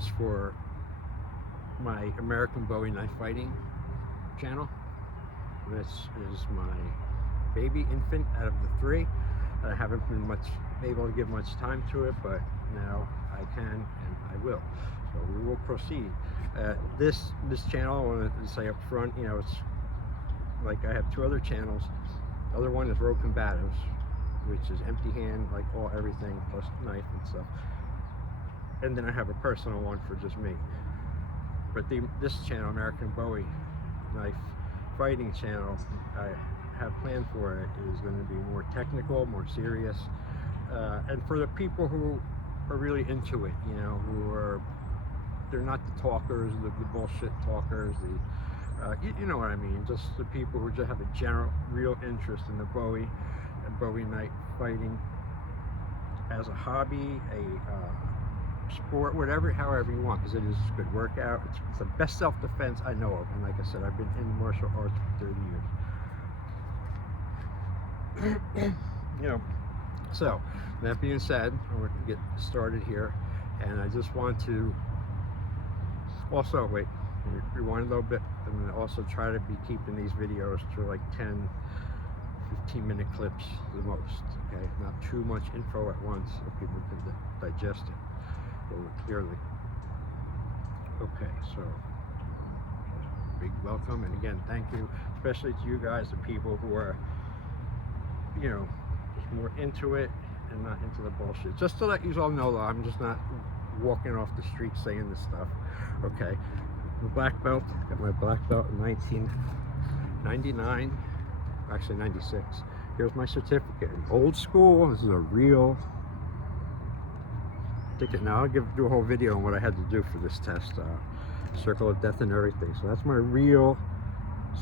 is for my American Bowie knife fighting channel. This is my baby infant out of the three. I haven't been able to give much time to it, but now I can and I will. So we will proceed. This channel, I want to say up front, you know, it's like I have two other channels. The other one is Road Combatives, which is empty hand, like everything plus knife and stuff. And then I have a personal one for just me. But this channel, American Bowie Knife Fighting channel, I have planned for it is going to be more technical, more serious, and for the people who are really into it, you know, they're not the talkers, the bullshit talkers, you know what I mean, just the people who just have a general, real interest in the Bowie and Bowie knife fighting as a hobby, a sport, however you want, because it is a good workout. It's the best self-defense I know of, and like I said, I've been in martial arts for 30 years. You know, so that being said, I'm going to get started here, and I just want to also rewind a little bit, and then also try to be keeping these videos to like 10-15-minute clips the most. Okay, not too much info at once so people can digest it clearly. Okay, so big welcome, and again, thank you, especially to you guys, the people who are, you know, just more into it and not into the bullshit. Just to let you all know, though, I'm just not walking off the street saying this stuff. Okay, the black belt, got my black belt in 1999, actually 96. Here's my certificate. Old school. This is a real ticket. Now I'll do a whole video on what I had to do for this test, circle of death and everything. So that's my real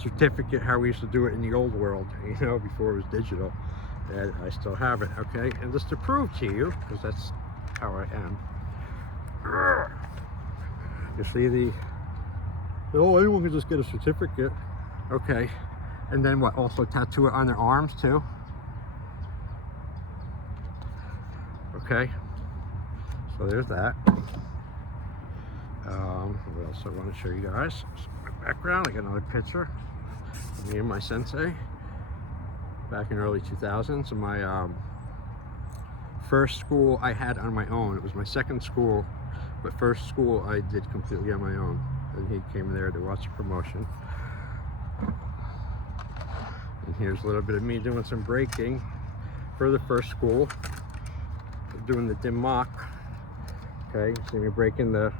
certificate, how we used to do it in the old world, you know, before it was digital. And I still have it. Okay, and just to prove to you, because that's how I am, you see oh, anyone can just get a certificate. Okay, and then what, also tattoo it on their arms too? Okay, so there's that. What else I want to show you guys? My background, I got another picture of me and my sensei back in early 2000s. So my first school I had on my own. It was my second school, but first school I did completely on my own. And he came there to watch the promotion. And here's a little bit of me doing some breaking for the first school, doing the dim mock. Okay, see me breaking the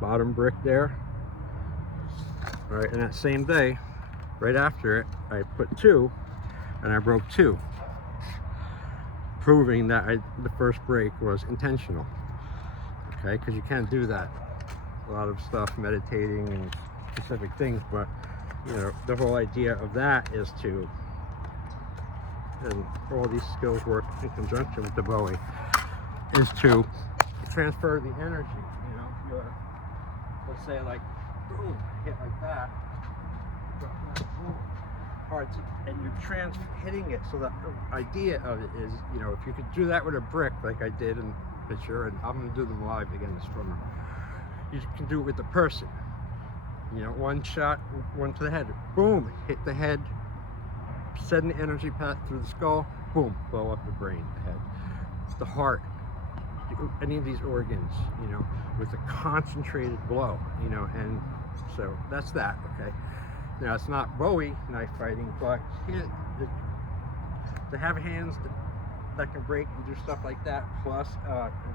bottom brick there. All right, and that same day, right after it, I put 2, and I broke 2, proving that the first break was intentional. Okay, because you can't do that. A lot of stuff, meditating and specific things, but you know, the whole idea of that is to, and all these skills work in conjunction with the Bowie, is to transfer the energy. You know, you're, let's say, like, boom, hit like that, hard to, and you're hitting it. So the idea of it is, you know, if you could do that with a brick, like I did in the picture, and I'm going to do them live again this summer. You can do it with the person. You know, one shot, one to the head, boom, hit the head, send the energy path through the skull, boom, blow up the brain, the head. It's the heart, any of these organs, you know, with a concentrated blow, you know, and so that's that. Okay, now it's not Bowie knife fighting, but to have hands that can break and do stuff like that, plus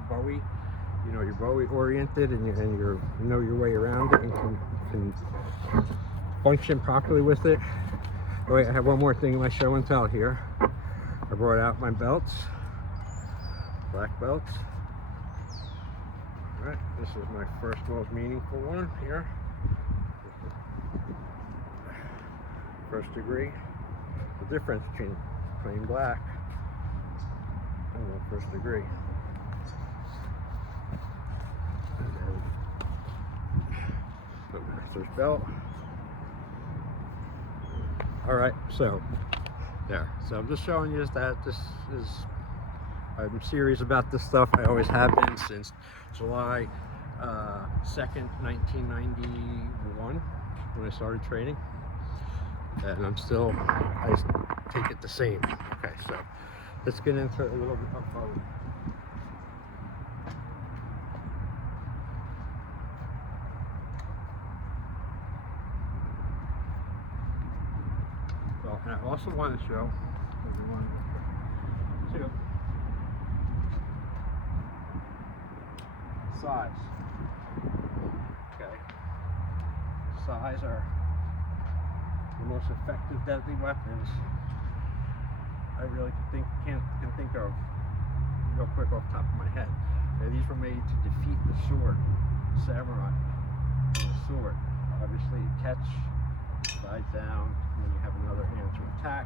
Bowie, you know, you're Bowie oriented, and you know your way around it, and can function properly with it. Oh wait, I have one more thing in my show and tell here. I brought out my belts, black belts. All right, this is my first most meaningful one here. First degree. The difference between plain black and the first degree. First belt. All right, so there. So I'm just showing you that I'm serious about this stuff. I always have been since July 2nd, 1991 when I started training, and I take it the same. Okay, so let's get into a little bit of BOWIE. So, and I also want to show everyone too size. Okay, size are the most effective deadly weapons I really can think of real quick off the top of my head. Okay, these were made to defeat the sword, samurai, and the sword. Obviously, you catch, slide down, and then you have another hand to attack.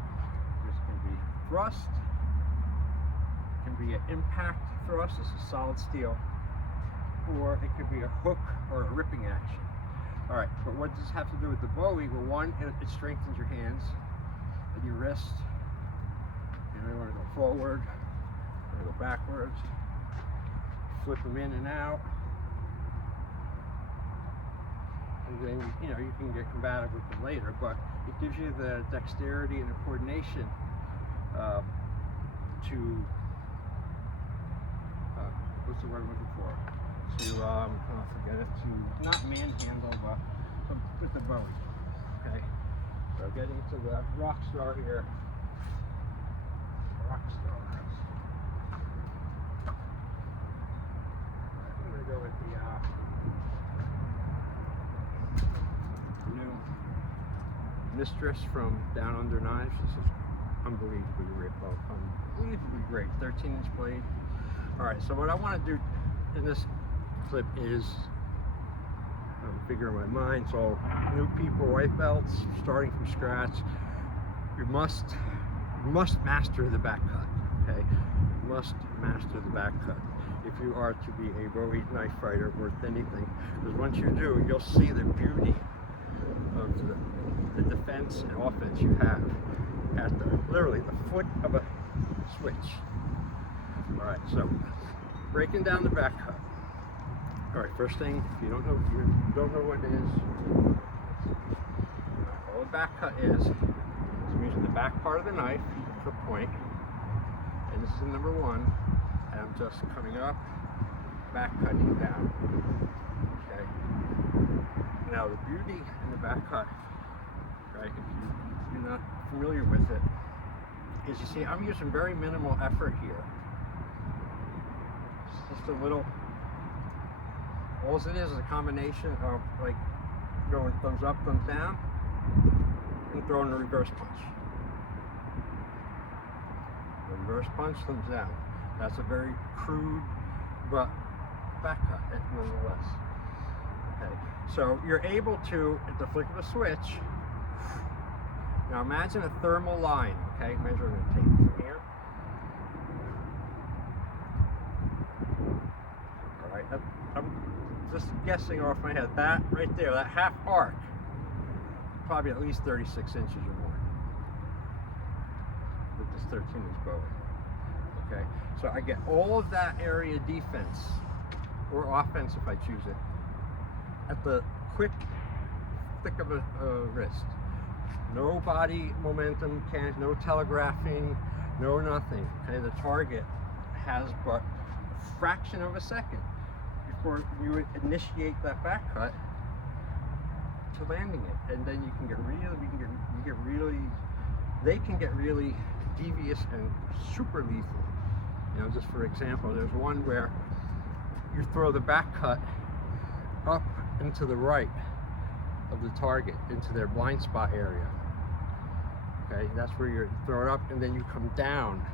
This can be thrust, it can be an impact thrust, this is solid steel, or it could be a hook or a ripping action. All right, but what does this have to do with the BOWIE? Well, one, it strengthens your hands and your wrist. You know, you want to go forward, you want to go backwards, flip them in and out, and then you know you can get combative with them later. But it gives you the dexterity and the coordination to what's the word I'm looking for? To I'll forget it. To not manhandle, but with the BOWIE. Okay. So getting to the rock star here. Rock star. I'm gonna go with the new Mistress from Down Under Knives. This is unbelievably great. Unbelievably great. 13-inch blade. All right. So what I want to do in this clip is figure in my mind. So new people, white belts, starting from scratch. You must master the back cut. Okay, you must master the back cut if you are to be a BOWIE knife fighter worth anything. Because once you do, you'll see the beauty of the defense and offense you have at literally the foot of a switch. All right, so breaking down the back cut. All right, first thing, if you don't know what it is, all the back cut is I'm using the back part of the knife for point, and this is number 1, and I'm just coming up, back cutting down. Okay. Now the beauty in the back cut, right? If you're not familiar with it, is you see I'm using very minimal effort here. It's just a little. All it is a combination of like going thumbs up, thumbs down, and throwing a reverse punch. Reverse punch, thumbs down. That's a very crude but back cut nonetheless. Okay, so you're able to, at the flick of a switch, now imagine a thermal line, okay? Measuring tape from here. All right, I'm just guessing off my head, that right there, that half arc, probably at least 36 inches or more with this 13-inch BOWIE. Okay, so I get all of that area defense or offense if I choose it at the quick flick of a wrist. No body momentum, no telegraphing, no nothing. Okay, the target has but a fraction of a second before you would initiate that back cut to landing it, and then you can get they can get really devious and super lethal. You know, just for example, there's one where you throw the back cut up and to the right of the target into their blind spot area. Okay, that's where you throw it up, and then you come down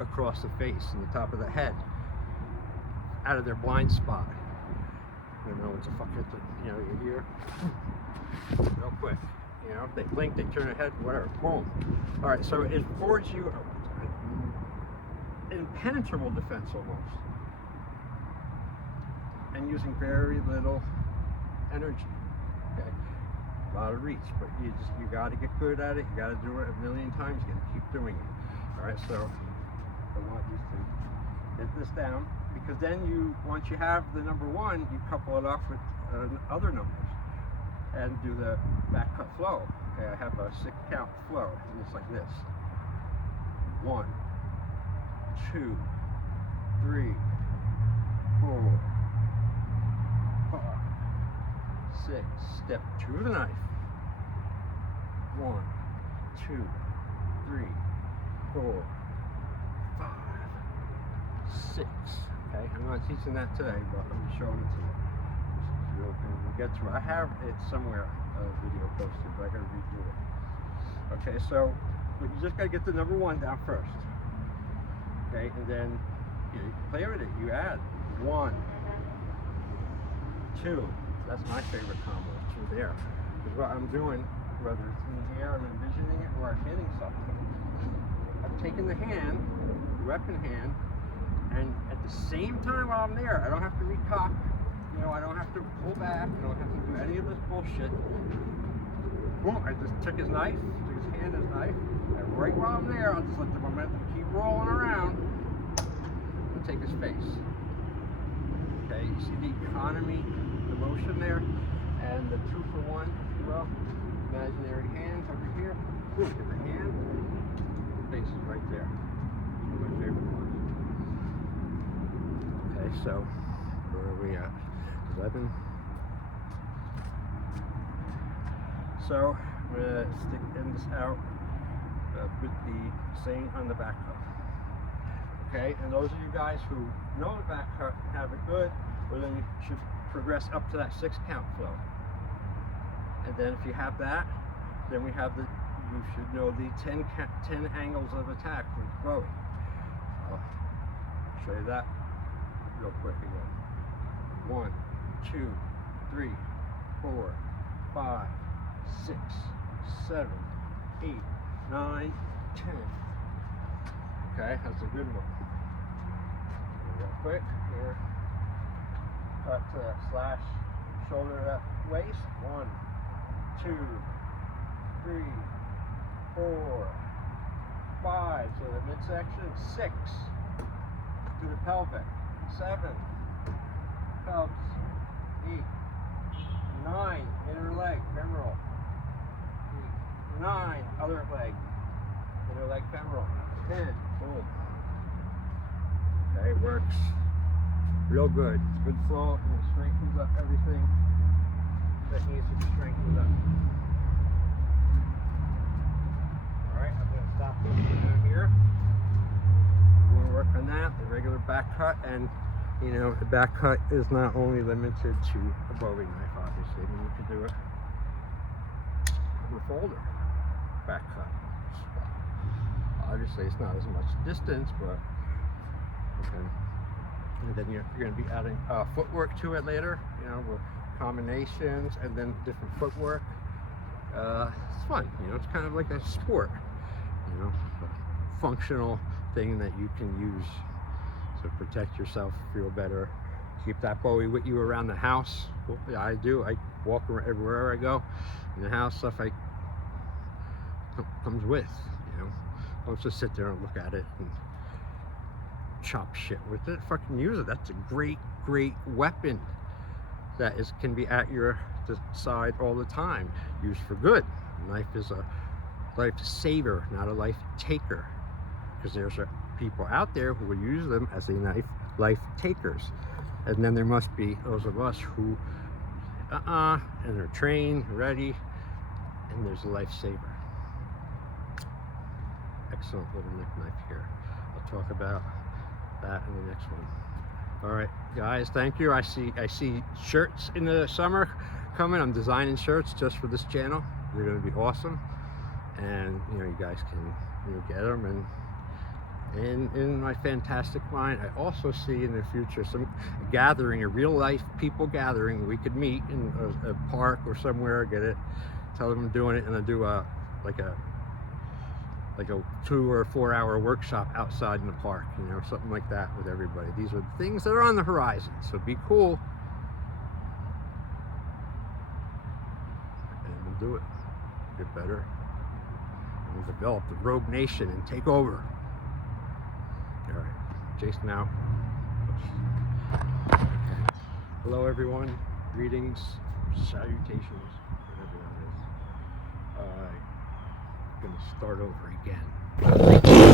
across the face and the top of the head out of their blind spot. I don't know what the fuck it, you know, you hear real quick. You know, if they blink, they turn their head, whatever, boom. All right, so it affords you impenetrable defense almost, and using very little energy. Okay, a lot of reach, but you got to get good at it. You got to do it a million times. You got to keep doing it. All right, so I want you to get this down. because then once you have the number one, you couple it off with other numbers and do the back cut flow. Okay, I have a 6 count flow, and it's like this: 1, 2, 3, 4, 5, 6. Step to the knife. 1, 2, 3, 4, 5, 6. Okay, I'm not teaching that today, but I'm showing it to you. So we'll get to it. I have it somewhere, a video posted, but I gotta redo it. Okay, so you just gotta get the number one down first. Okay, and then you play with it. You add 1, 2. That's my favorite combo, 2 there. Because what I'm doing, whether it's in the air, I'm envisioning it, or I'm hitting something, I'm taking the hand, the weapon hand, and at the same time while I'm there, I don't have to recock, I don't have to pull back, I don't have to do any of this bullshit. Boom, I just took his knife, took his hand, his knife, and right while I'm there, I'll just let the momentum keep rolling around and take his face. Okay, you see the economy, the motion there, and the 2 for 1, if you will. Imaginary hands over here. Boom, get the hand, face is right there. One of my favorite ones. Okay, so where are we at? 11. So I'm gonna end this out with the saying on the back cut. Okay, and those of you guys who know the back cut and have it good, well then you should progress up to that 6 count flow. And then if you have that, then you should know the 10 angles of attack with BOWIE. I'll show you that real quick again. 1, 2, 3, 4, 5, 6, 7, 8, 9, 10. Okay, that's a good one. Real quick here. Cut slash shoulder to waist. 1, 2, 3, 4, 5. So the midsection. 6 to the pelvic. 7 pelvis. 8, 9 inner leg femoral. 9 other leg inner leg femoral. 10 boom. Okay, works real good. Good flow, and it strengthens up everything that needs to be strengthened up. Alright, I'm going to stop this down here. We're going to work on that, the regular back cut, and the back cut is not only limited to a BOWIE knife, obviously. I mean, you can do it with a folder back cut. Obviously, it's not as much distance, but okay. And then you're going to be adding footwork to it later, with combinations and then different footwork. It's fun, it's kind of like a sport, a functional thing that you can use to protect yourself, feel better, keep that BOWIE with you around the house. Well, yeah, I do. I walk around everywhere I go in the house. Stuff comes with, Don't just sit there and look at it and chop shit with it. Fucking use it. That's a great weapon that can be at your side all the time, used for good. A knife is a life saver, not a life taker, because there's people out there who will use them as a life takers, and then there must be those of us who and they're trained, ready, and there's a lifesaver. Excellent little knife here. I'll talk about that in the next one. All right, guys, thank you. I see shirts in the summer coming. I'm designing shirts just for this channel. They're going to be awesome, and you guys can get them. And in my fantastic mind, I also see in the future some gathering, a real life people gathering. We could meet in a park or somewhere, tell them I'm doing it, and I do like a 2 or 4 hour workshop outside in the park, something like that with everybody. These are things that are on the horizon, so be cool. And we'll do it. Get better. And we'll develop the Rogue Nation and take over. All right, Jason out. Okay. Hello everyone, greetings, salutations, whatever that is. I'm gonna start over again.